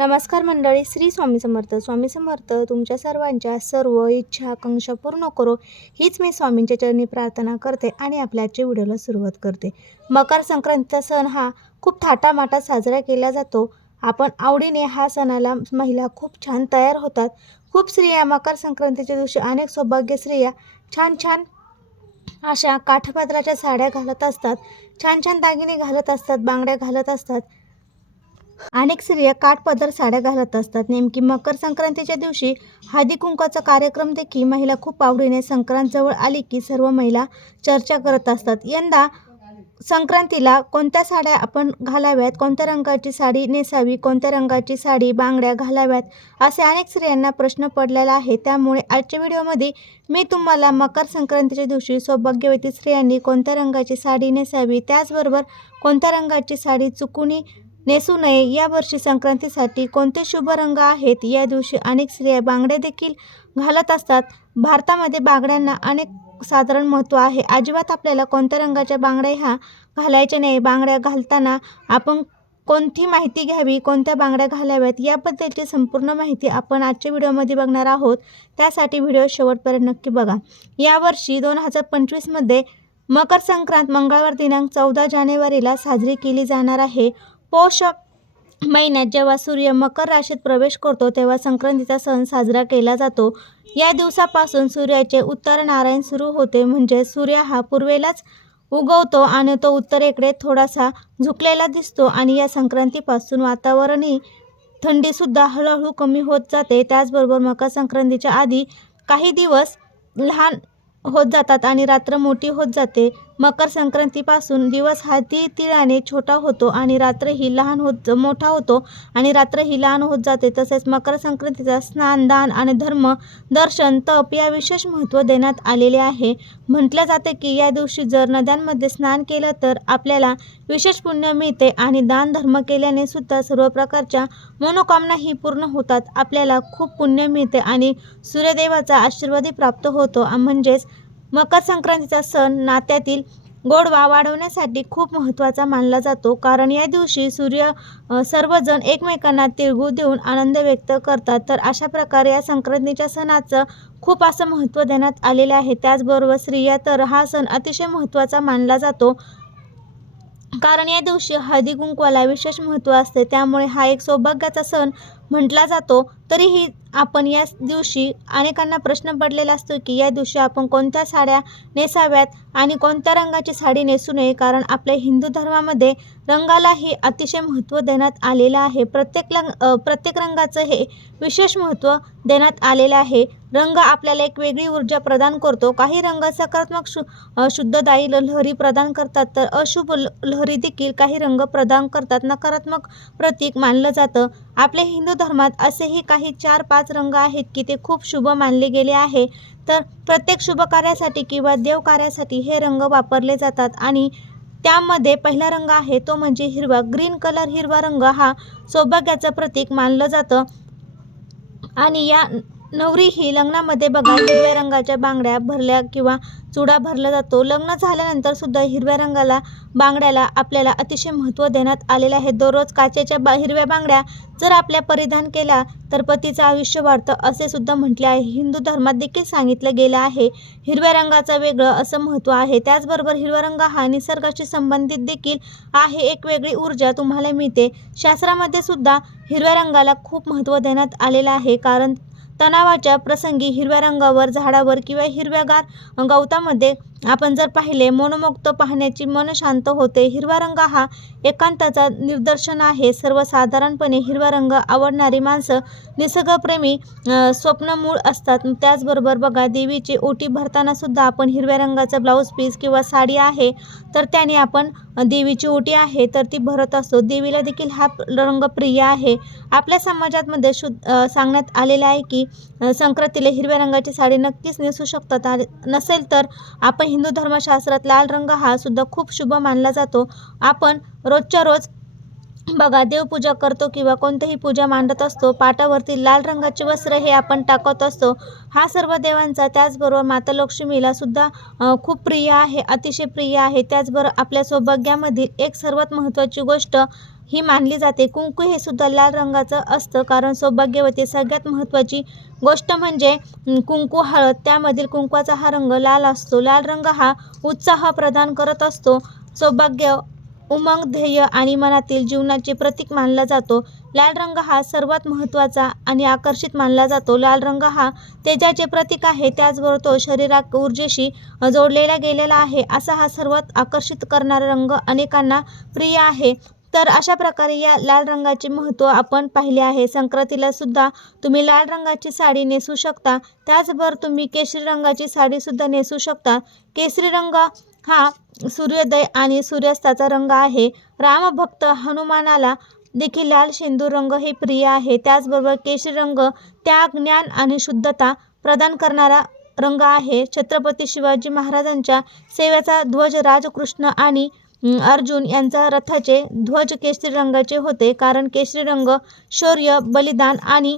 नमस्कार मंडळी श्री स्वामी समर्थ. स्वामी समर्थ तुमच्या सर्वांच्या सर्व इच्छा आकांक्षा पूर्ण करो. हीच मी स्वामींच्या चरणी प्रार्थना करते आणि आपल्या आजच्या व्हिडिओला सुरुवात करते. मकर संक्रांतीचा सण हा खूप थाटामाटात साजरा केला जातो. आपण आवडीने हा सणाला महिला खूप छान तयार होतात. खूप स्त्रिया मकर संक्रांतीच्या दिवशी अनेक सौभाग्य स्त्रिया छान छान अशा काठपदराच्या साड्या घालत असतात. छान छान दागिने घालत असतात बांगड्या घालत असतात. अनेक स्त्रिया काठपदर साड्या घालत असतात. नेमकी मकर संक्रांतीच्या दिवशी हळदी कुंकाचा कार्यक्रम देखील महिला खूप आवडीने संक्रांत जवळ आली की सर्व महिला चर्चा करत असतात. यंदा संक्रांतीला कोणत्या साड्या आपण घालाव्यात? कोणत्या रंगाची साडी नेसावी? कोणत्या रंगाची साडी बांगड्या घालाव्यात? असे अनेक स्त्रियांना प्रश्न पडलेला आहे. त्यामुळे आजच्या व्हिडिओमध्ये मी तुम्हाला मकर संक्रांतीच्या दिवशी सौभाग्यवती स्त्रियांनी कोणत्या रंगाची साडी नेसावी? त्याचबरोबर कोणत्या रंगाची साडी चुकूनी नेसू नये. यावर्षी संक्रांतीसाठी कोणते शुभ रंग आहेत? या दिवशी अनेक स्त्रिया बांगड्या देखील घालत असतात. भारतामध्ये बांगड्यांना अनेक साधारण महत्त्व आहे. अजिबात आपल्याला कोणत्या रंगाच्या बांगड्या ह्या घालायच्या नाही. बांगड्या घालताना आपण कोणती माहिती घ्यावी? कोणत्या बांगड्या घालाव्यात? याबद्दलची संपूर्ण माहिती आपण आजच्या व्हिडिओमध्ये बघणार आहोत. त्यासाठी व्हिडिओ शेवटपर्यंत नक्की बघा. यावर्षी दोन हजार पंचवीसमध्ये मकर संक्रांत मंगळवार दिनांक चौदा जानेवारीला साजरी केली जाणार आहे. पौष महिन्यात जेव्हा सूर्य मकर राशीत प्रवेश करतो तेव्हा संक्रांतीचा सण साजरा केला जातो. या दिवसापासून सूर्याचे उत्तरनारायण सुरू होते. म्हणजे सूर्य हा पूर्वेलाच उगवतो आणि तो उत्तरेकडे थोडासा झुकलेला दिसतो आणि या संक्रांतीपासून वातावरणही थंडीसुद्धा हळूहळू कमी होत जाते. त्याचबरोबर मकर संक्रांतीच्या आधी काही दिवस लहान होत जातात आणि रात्र मोठी होत जाते. मकर संक्रांतीपासून दिवस हा ती तिळाने छोटा होतो आणि रात्र ही लहान होत मोठा होतो आणि रात्र ही लहान होत जाते. तसेच मकर संक्रांतीचा स्नान दान आणि धर्म दर्शन तप या विशेष महत्त्व देण्यात आलेले आहे. म्हटलं जाते की या दिवशी जर नद्यांमध्ये स्नान केलं तर आपल्याला विशेष पुण्य मिळते आणि दान धर्म केल्याने सुद्धा सर्व प्रकारच्या मनोकामनाही पूर्ण होतात. आपल्याला खूप पुण्य मिळते आणि सूर्यदेवाचा आशीर्वादही प्राप्त होतो. म्हणजेच मकर संक्रांतीचा सण नात्यातील गोडवा वाढवण्यासाठी खूप महत्त्वाचा मानला जातो. कारण या दिवशी सूर्य सर्वजण एकमेकांना तिळगूळ देऊन आनंद व्यक्त करतात. तर अशा प्रकारे या संक्रांतीच्या सणाचं खूप असं महत्त्व देण्यात आलेले आहे. त्याचबरोबर स्त्रिया तर हा सण अतिशय महत्त्वाचा मानला जातो. कारण या दिवशी हळदी कुंकवाला विशेष महत्त्व असते. त्यामुळे हा एक सौभाग्याचा सण म्हटला जातो तरीही आपण या दिवशी अनेकांना प्रश्न पडलेला असतो की या दिवशी आपण कोणत्या साड्या नेसाव्यात आणि कोणत्या रंगाची साडी नेसू नये? कारण आपल्या हिंदू धर्मामध्ये रंगालाही अतिशय महत्त्व देण्यात आलेलं आहे. प्रत्येक रंग प्रत्येक रंगाचं हे विशेष महत्त्व देण्यात आलेलं आहे. रंग आपल्याला एक वेगळी ऊर्जा प्रदान करतो. काही रंग सकारात्मक शु शुद्धदायी लहरी प्रदान करतात तर अशुभ लहरी देखील काही रंग प्रदान करतात. नकारात्मक प्रतीक मानलं जातं. आपल्या हिंदू धर्मात असेही काही चार पाच रंग आहेत की ते खूप शुभ मानले गेले आहे. तर प्रत्येक शुभ कार्यासाठी किंवा देवकार्यासाठी हे रंग वापरले जातात आणि त्यामध्ये पहिला रंग आहे तो म्हणजे हिरवा. ग्रीन कलर हिरवा रंग हा सौभाग्याचं प्रतीक मानलं जातं. आणि या नवरी ही लग्नामध्ये बघा हिरव्या रंगाच्या बांगड्या भरल्या किंवा चुडा भरला जातो. लग्न झाल्यानंतर सुद्धा हिरव्या रंगाला बांगड्याला आपल्याला अतिशय महत्त्व देण्यात आलेलं आहे. दररोज काचेच्या बा हिरव्या बांगड्या जर आपल्या परिधान केल्या तर पतीचं आयुष्य वाढतं असे सुद्धा म्हटले आहे. हिंदू धर्मात देखील सांगितलं गेलं आहे. हिरव्या रंगाचं वेगळं असं महत्त्व आहे. त्याचबरोबर हिरवा रंग हा निसर्गाशी संबंधित देखील आहे. एक वेगळी ऊर्जा तुम्हाला मिळते. शास्त्रामध्ये सुद्धा हिरव्या रंगाला खूप महत्त्व देण्यात आलेलं आहे. कारण तणावाच्या प्रसंगी हिरव्या रंगावर झाडावर किंवा हिरव्यागार गवतामध्ये आपण जर पाहिले मनोमुक्त पाहण्याची मन शांत होते. हिरवा रंग हा एकांताचा निदर्शन आहे. सर्वसाधारणपणे हिरवा रंग आवडणारी माणसं निसर्गप्रेमी स्वप्नमूळ असतात. त्याचबरोबर बघा देवीची ओटी भरताना सुद्धा आपण हिरव्या रंगाचा ब्लाऊज पीस किंवा साडी आहे तर त्याने आपण देवीची ओटी आहे तर ती भरत असतो. देवीला देखील हा रंग प्रिय आहे. आपल्या समाजामध्ये शुद्ध सांगण्यात आलेलं आहे की संक्रांतीला हिरव्या रंगाची साडी नक्कीच नेसू शकतात. नसेल तर आपण हिंदू धर्मशास्त्रात लाल रंग हा सुद्धा खूप शुभ मानला जातो. आपण रोजच्या रोज बघा देवपूजा करतो किंवा कोणतीही पूजा मांडत असतो पाटावरती लाल रंगाचे वस्त्र हे आपण टाकत असतो. हा सर्व देवांचा त्याचबरोबर माता लक्ष्मीला सुद्धा खूप प्रिय आहे अतिशय प्रिय आहे. त्याचबरोबर आपल्या सौभाग्यामधील एक सर्वात महत्त्वाची गोष्ट ही मानली जाते. कुंकू हे सुद्धा लाल रंगाचं असतं कारण सौभाग्यवती सगळ्यात महत्त्वाची गोष्ट म्हणजे कुंकू हळद. त्यामधील कुंकवाचा हा रंग लाल असतो. लाल रंग हा उत्साह प्रदान करत असतो. सौभाग्य उमंग ध्येय आणि मनातील जीवनाचे प्रतीक मानला जातो. लाल रंग हा सर्वात महत्त्वाचा आणि आकर्षित मानला जातो. लाल रंग हा तेजाचे प्रतीक आहे. त्याचबरोबर तो शरीरा ऊर्जेशी जोडलेला गेलेला आहे. असा हा सर्वात आकर्षित करणारा रंग अनेकांना प्रिय आहे. तर अशा प्रकारे या लाल रंगाचे महत्त्व आपण पाहिले आहे. संक्रांतीला सुद्धा तुम्ही लाल रंगाची साडी नेसू शकता. त्याचबरोबर तुम्ही केशरी रंगाची साडीसुद्धा नेसू शकता. केसरी रंग हा सूर्योदय आणि सूर्यास्ताचा रंग आहे. रामभक्त हनुमानाला देखील लाल शेंदूर रंग हे प्रिय आहे. त्याचबरोबर केशरी रंग त्याग ज्ञान आणि शुद्धता प्रदान करणारा रंग आहे. छत्रपती शिवाजी महाराजांच्या सेवेचा ध्वज राजकृष्ण आणि अर्जुन यांचा रथाचे ध्वज केशरी रंगाचे होते कारण केशरी रंग शौर्य बलिदान आणि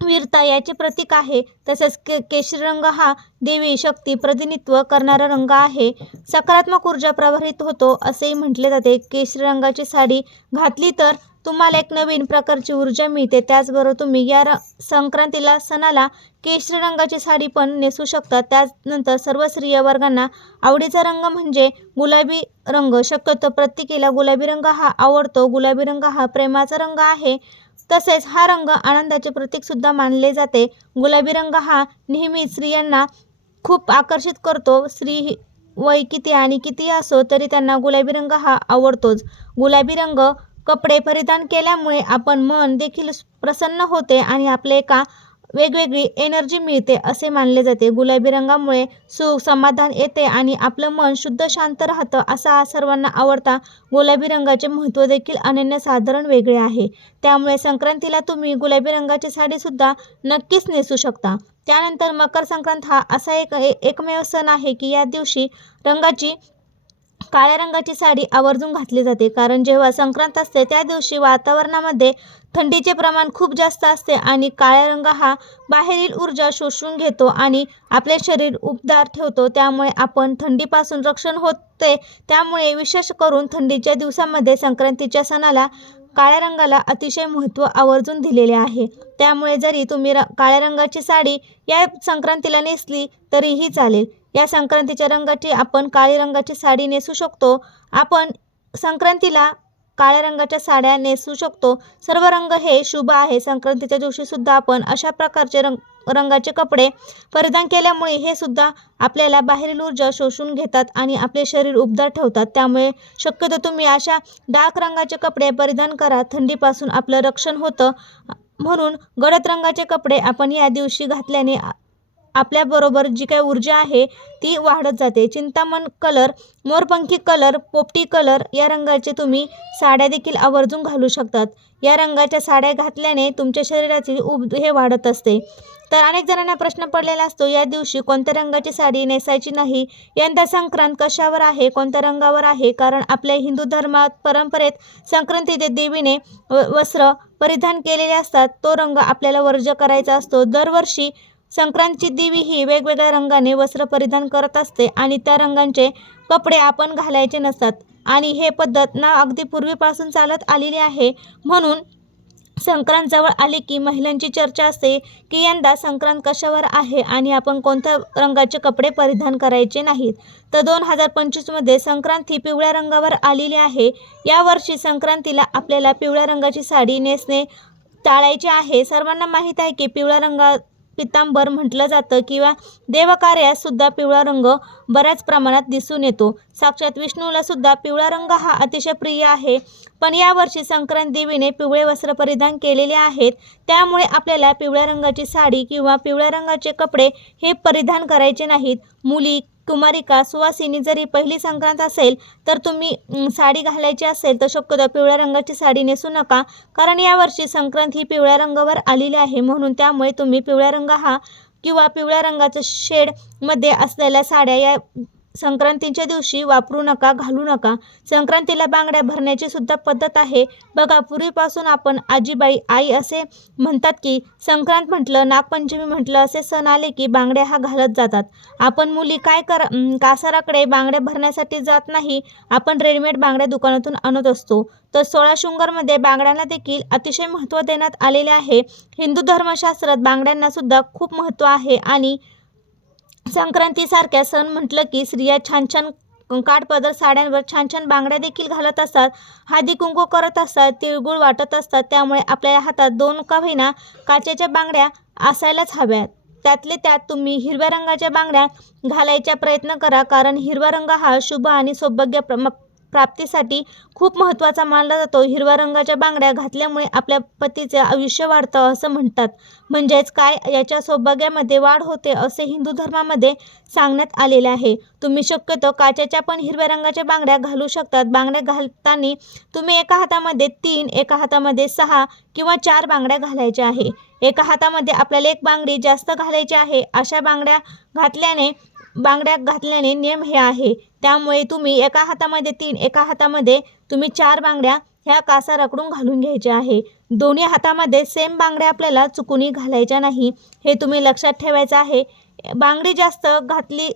वीरता याचे प्रतीक आहे. तसेच के केशरी रंग हा देवी शक्ती प्रतिनिधित्व करणारा रंग आहे. सकारात्मक ऊर्जा प्रभावित होतो असेही म्हटले जाते. केशरी रंगाची साडी घातली तर तुम्हाला एक नवीन प्रकारची ऊर्जा मिळते. त्याचबरोबर तुम्ही या र संक्रांतीला सणाला केशरी रंगाची साडी पण नेसू शकता. त्यानंतर सर्व स्त्रिया वर्गांना आवडीचा रंग म्हणजे गुलाबी रंग. शक्यतो प्रत्येकीला गुलाबी रंग हा आवडतो. गुलाबी रंग हा प्रेमाचा रंग आहे. तसेच हा रंग आनंदाचे प्रतीकसुद्धा मानले जाते. गुलाबी रंग हा नेहमी स्त्रियांना खूप आकर्षित करतो. स्त्री ही- वय किती आणि किती असो तरी त्यांना गुलाबी रंग हा आवडतोच. गुलाबी रंग कपडे परिधान केल्यामुळे आपण मन देखील प्रसन्न होते आणि आपले एका वेगवेगळी एनर्जी मिळते असे मानले जाते. गुलाबी रंगामुळे सुख समाधान येते आणि आपलं मन शुद्ध शांत राहतं असा हा सर्वांना आवडता गुलाबी रंगाचे महत्त्व देखील अनन्यसाधारण वेगळे आहे. त्यामुळे संक्रांतीला तुम्ही गुलाबी रंगाची साडीसुद्धा नक्कीच नेसू शकता. त्यानंतर मकर संक्रांत हा असा एक ए- एकमेव सण आहे की या दिवशी रंगाची काळ्या रंगाची साडी आवर्जून घातली जाते. कारण जेव्हा संक्रांत असते त्या दिवशी वातावरणामध्ये थंडीचे प्रमाण खूप जास्त असते आणि काळ्या रंग हा बाहेरील ऊर्जा शोषून घेतो आणि आपले शरीर उबदार ठेवतो. त्यामुळे आपण थंडीपासून रक्षण होते. त्यामुळे विशेष करून थंडीच्या दिवसामध्ये संक्रांतीच्या सणाला काळ्या रंगाला अतिशय महत्त्व आवर्जून दिलेले आहे. त्यामुळे जरी तुम्ही र काळ्या रंगाची साडी या संक्रांतीला नेसली तरीही चालेल. या संक्रांतीच्या रंगाची आपण काळी रंगाची साडी नेसू शकतो. आपण संक्रांतीला काळ्या रंगाच्या साड्या नेसू शकतो. सर्व रंग हे शुभ आहे. संक्रांतीच्या दिवशीसुद्धा आपण अशा प्रकारचे रंग रंगाचे कपडे परिधान केल्यामुळे हे सुद्धा आपल्याला बाहेरील ऊर्जा शोषून घेतात आणि आपले शरीर उबदार ठेवतात. त्यामुळे शक्यतो तुम्ही अशा डार्क रंगाचे कपडे परिधान करा. थंडीपासून आपलं रक्षण होतं. म्हणून गडद रंगाचे कपडे आपण या दिवशी घातल्याने आपल्याबरोबर जी काही ऊर्जा आहे ती वाढत जाते. चिंतामण कलर मोरपंखी कलर पोपटी कलर या रंगाचे तुम्ही साड्या देखील आवर्जून घालू शकतात. या रंगाच्या साड्या घातल्याने तुमच्या शरीराची उब हे वाढत असते. तर अनेक जणांना प्रश्न पडलेला असतो या दिवशी कोणत्या रंगाची साडी नेसायची नाही? यंदा संक्रांत कशावर आहे कोणत्या रंगावर आहे? कारण आपल्या हिंदू धर्मात परंपरेत संक्रांतीत देवीने व- वस्त्र परिधान केलेले असतात. तो रंग आपल्याला वर्ज करायचा असतो. दरवर्षी संक्रांतची देवी ही वेगवेगळ्या रंगाने वस्त्र परिधान करत असते आणि त्या रंगांचे कपडे आपण घालायचे नसतात. आणि हे पद्धत ना अगदी पूर्वीपासून चालत आलेली आहे. म्हणून संक्रांत जवळ आले की महिलांची चर्चा असते की यंदा संक्रांत कशावर आहे आणि आपण कोणत्या रंगाचे कपडे परिधान करायचे नाहीत. तर दोन हजार पंचवीसमध्ये संक्रांत ही पिवळ्या रंगावर आलेली आहे. यावर्षी संक्रांतीला आपल्याला पिवळ्या रंगाची साडी नेसणे टाळायचे आहे. सर्वांना माहीत आहे की पिवळ्या रंगा पितांबर म्हटलं जातं किंवा देवकार्यात सुद्धा पिवळा रंग बऱ्याच प्रमाणात दिसून येतो. साक्षात विष्णूला सुद्धा पिवळा रंग हा अतिशय प्रिय आहे. पण यावर्षी संक्रांत देवीने पिवळे वस्त्र परिधान केलेले आहेत. त्यामुळे आपल्याला पिवळ्या रंगाची साडी किंवा पिवळ्या रंगाचे कपडे हे परिधान करायचे नाहीत. मुली कुमारिका सुवासिनी जरी पहिली संक्रांत असेल तर तुम्ही साडी घालायची असेल तर शक्यतो पिवळ्या रंगाची साडी नेसू नका. कारण यावर्षी संक्रांत ही पिवळ्या रंगावर आलेली आहे. म्हणून त्यामुळे तुम्ही पिवळ्या रंग हा किंवा पिवळ्या रंगाचं शेडमध्ये असलेल्या साड्या या संक्रांतीच्या दिवशी वापरू नका घालू नका. संक्रांतीला बांगड्या भरण्याची सुद्धा पद्धत आहे. बघा पूर्वीपासून आपण आजीबाई आई असे म्हणतात की संक्रांत म्हटलं नागपंचमी म्हटलं असे सण आले की बांगड्या हा घालत जातात. आपण मुली काय कर कासाराकडे बांगड्या भरण्यासाठी जात नाही. आपण रेडीमेड बांगड्या दुकानातून आणत असतो. तर सोळा शृंगारमध्ये बांगड्यांना देखील अतिशय महत्त्व देण्यात आलेले आहे. हिंदू धर्मशास्त्रात बांगड्यांना सुद्धा खूप महत्त्व आहे आणि संक्रांतीसारख्या सण म्हटलं की स्त्रिया छान छान काठपदर साड्यांवर छान छान बांगड्या देखील घालत असतात. हादी कुंकू करत असतात तिळगुळ वाटत असतात. त्यामुळे आपल्या हातात दोन का होईना काचेच्या बांगड्या असायलाच हव्यात. त्यातले त्यात तुम्ही हिरव्या रंगाच्या बांगड्या घालायचा प्रयत्न करा कारण हिरवा रंग हा शुभ आणि सौभाग्य प्रम प्राप्तीसाठी खूप महत्त्वाचा मानला जातो. हिरव्या रंगाच्या बांगड्या घातल्यामुळे आपल्या पतीचे आयुष्य वाढतं असं म्हणतात. म्हणजेच काय? याच्या सौभाग्यामध्ये वाढ होते असे हिंदू धर्मामध्ये सांगण्यात आलेले आहे. तुम्ही शक्यतो काचेच्या पण हिरव्या रंगाच्या बांगड्या घालू शकतात. बांगड्या घालताना तुम्ही एका हातामध्ये तीन एका हातामध्ये सहा किंवा चार बांगड्या घालायच्या आहे. एका हातामध्ये आपल्याला एक बांगडी जास्त घालायची आहे. अशा बांगड्या घातल्याने बांगड्या घातल्याने नियम हे आहे. त्यामुळे तुम्ही एका हातामध्ये तीन एका हातामध्ये तुम्ही चार बांगड्या ह्या कासाराकडून घालून घ्यायच्या आहे. दोन्ही हातामध्ये सेम बांगड्या आपल्याला चुकूनही घालायच्या नाही हे तुम्ही लक्षात ठेवायचं आहे. बांगडी जास्त घातली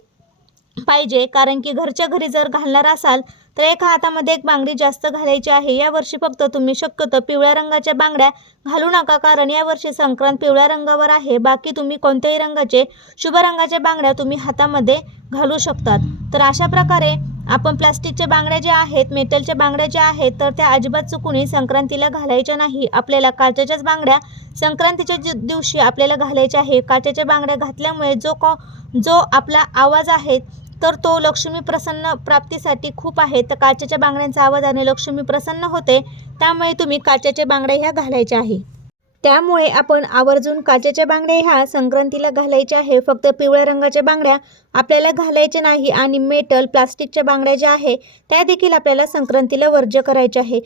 पाहिजे कारण की घरच्या घरी जर घालणार असाल तर एका हातामध्ये एक बांगडी जास्त घालायची आहे. यावर्षी फक्त तुम्ही शक्यतो पिवळ्या रंगाच्या बांगड्या घालू नका कारण यावर्षी संक्रांत पिवळ्या रंगावर आहे. बाकी तुम्ही कोणत्याही रंगाचे शुभ रंगाच्या बांगड्या तुम्ही हातामध्ये घालू शकतात. तर अशा प्रकारे आपण प्लास्टिकच्या बांगड्या ज्या आहेत मेटलच्या बांगड्या ज्या आहेत तर त्या अजिबात चुकूनही संक्रांतीला घालायच्या नाही. आपल्याला काचेच्याच बांगड्या संक्रांतीच्या दिवशी आपल्याला घालायच्या आहे. काचेच्या बांगड्या घातल्यामुळे जो कॉ जो आपला आवाज आहे तर तो लक्ष्मी प्रसन्न प्राप्तीसाठी खूप आहे. तर काचेच्या बांगड्यांचा आवाजाने लक्ष्मी प्रसन्न होते त्यामुळे तुम्ही काचेच्या बांगड्या ह्या घालायच्या आहे. त्यामुळे आपण आवर्जून काचेच्या बांगड्या ह्या संक्रांतीला घालायच्या आहे. फक्त पिवळ्या रंगाच्या बांगड्या आपल्याला घालायच्या नाही आणि मेटल प्लास्टिकच्या बांगड्या ज्या आहे त्या देखील आपल्याला संक्रांतीला वर्ज्य करायच्या आहे.